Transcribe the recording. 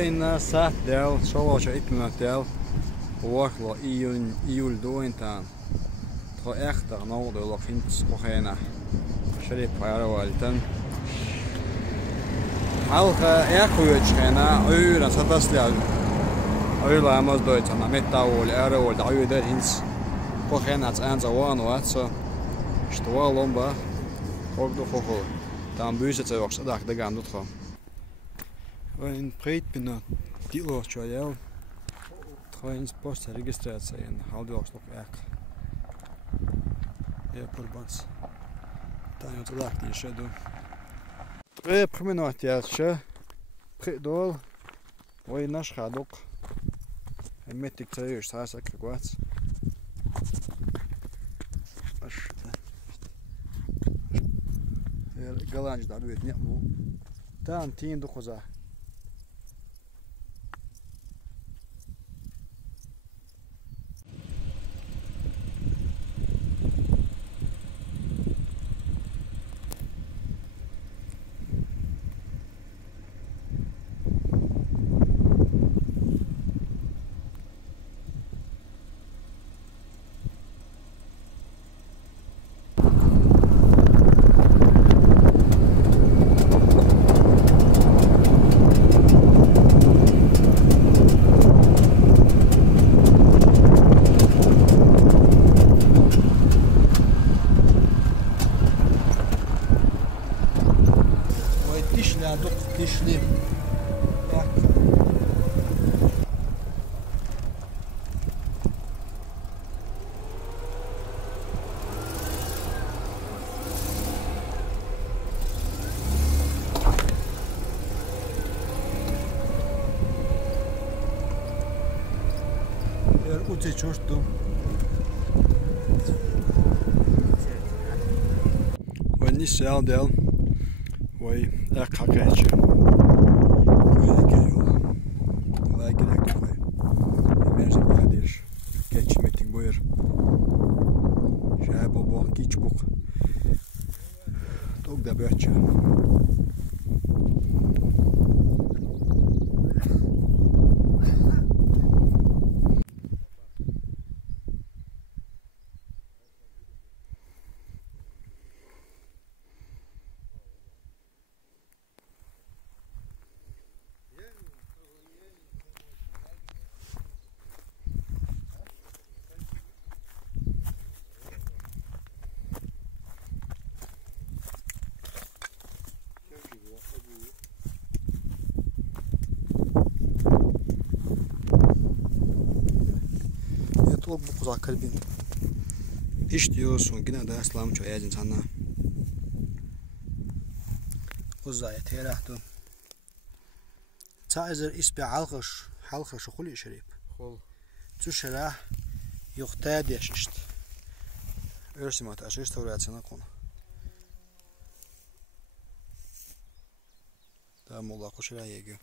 Toina sähdel, solosa itminätel, vuoklo iul duintaan. Tuo ehtar noudulla finns kohena. Sherippajarvalten. Halka ehkujutsena, yhden sataslial. Öillä amos doitsana, mettauli, ääröulta, öider hins. Kohenats ääntä vuonuat, so. Stua lomba. Kogdo kokol. Tam byset ook sadak de gaan doet. In Breitbinnen dealertjajel. Trouwens post registratie en houdelstok ek. Airport Dan je te lacht die shadow. Promenade jaartje. Dol. Oi nash gadok. En met ik twee staat ik kwats. Galanj da weet niet moe. Dan 10 dokoza. Dişli. Uçe çorttu. Ve nisse aldel. Ve ekaketçi. Geçmedik buyur. Bu kiç buk. Tog da bötçe. Bu kuzak kalbin. İş diyorsun yine de aslam çok yacın sana. Kuzaya terahtu. Taizer isbi halkış şukuli şerip. Tuşera yuhtad yaşışt. Örsimat aşış tavrayatsana konu. Da molla koşura yegi.